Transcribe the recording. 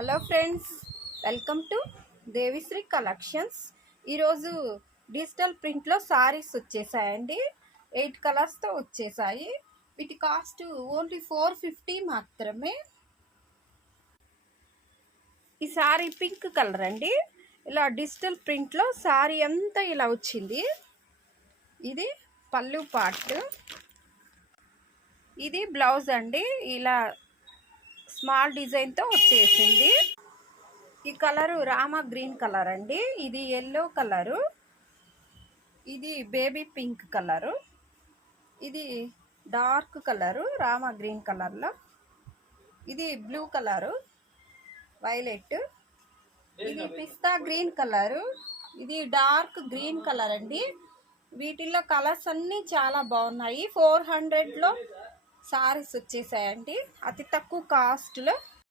Hello friends, welcome to Devishri collections. ఈరోజు digital ప్రింట్లో సారీస్ వచ్చేసాయండి. 8 కలర్స్తో వచ్చేసాయి. వీటి కాస్ట్ ఓన్లీ 450 మాత్రమే. ఈ సారీ పింక్ కలర్ అండి. ఇలా డిజిటల్ ప్రింట్లో సారీ అంతా ఇలా వచ్చింది. ఇది పళ్ళు పార్ట్, ఇది బ్లౌజ్ అండి. ఇలా స్మాల్ డిజైన్తో వచ్చేసింది. ఈ కలరు రామా గ్రీన్ కలర్ అండి. ఇది ఎల్లో కలరు, ఇది బేబీ పింక్ కలరు, ఇది డార్క్ కలరు రామా గ్రీన్ కలర్లో, ఇది బ్లూ కలరు వైలెట్, ఇది పిస్తా గ్రీన్ కలరు, ఇది డార్క్ గ్రీన్ కలర్ అండి. వీటిల్లో కలర్స్ అన్నీ చాలా బాగున్నాయి. 400లో సారీస్ వచ్చేసాయండి. అతి తక్కువ కాస్ట్లో